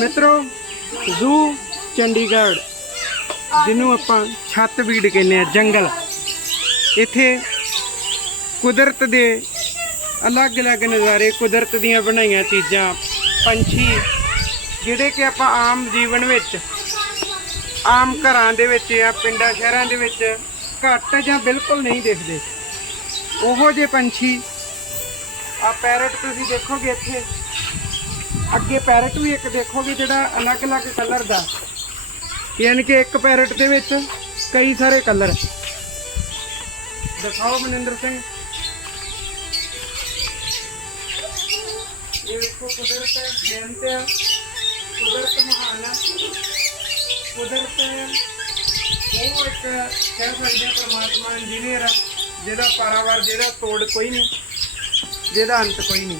ਮਿੱਤਰੋ, ਜ਼ੂ ਚੰਡੀਗੜ੍ਹ, ਜਿਹਨੂੰ ਆਪਾਂ ਛੱਤ ਬੀੜ ਕਹਿੰਦੇ ਆ, ਜੰਗਲ। ਇੱਥੇ ਕੁਦਰਤ ਦੇ ਅਲੱਗ-ਅਲੱਗ ਨਜ਼ਾਰੇ, ਕੁਦਰਤ ਦੀਆਂ ਬਣਾਈਆਂ ਚੀਜ਼ਾਂ, ਪੰਛੀ, ਜਿਹੜੇ ਕਿ ਆਪਾਂ ਆਮ ਜੀਵਨ ਵਿੱਚ, ਆਮ ਘਰਾਂ ਦੇ ਵਿੱਚ ਜਾਂ ਪਿੰਡਾਂ ਸ਼ਹਿਰਾਂ ਦੇ ਵਿੱਚ ਘੱਟ ਜਾਂ ਬਿਲਕੁਲ ਨਹੀਂ ਦੇਖਦੇ। ਉਹ ਜਿਹੇ ਪੰਛੀ ਆ ਪੈਰਟ ਤੁਸੀਂ ਦੇਖੋਗੇ ਇੱਥੇ ਅੱਗੇ ਪੈਰਟ ਵੀ ਇੱਕ ਦੇਖੋਗੇ ਜਿਹੜਾ ਅਲੱਗ-ਅਲੱਗ ਕਲਰ ਦਾ। ਯਾਨੀ ਕਿ ਇੱਕ ਪੈਰਟ ਦੇ ਵਿੱਚ ਕਈ ਸਾਰੇ ਕਲਰ। ਦਿਖਾਓ ਮਨਿੰਦਰ ਸਿੰਘ। ਇਹ ਵੇਖੋ ਕੁਦਰਤ ਬੇਅੰਤ ਹੈ, ਕੁਦਰਤ ਮਹਾਨ ਹੈ। ਕੁਦਰਤ ਉਹ ਇੱਕ ਕਹਿ ਸਕਦੇ ਹਾਂ ਪਰਮਾਤਮਾ ਇੰਜੀਨੀਅਰ ਹੈ, ਜਿਹਦਾ ਪਾਰਾਵਾਰ, ਜਿਹਦਾ ਤੋੜ ਕੋਈ ਨਹੀਂ, ਜਿਹਦਾ ਅੰਤ ਕੋਈ ਨਹੀਂ।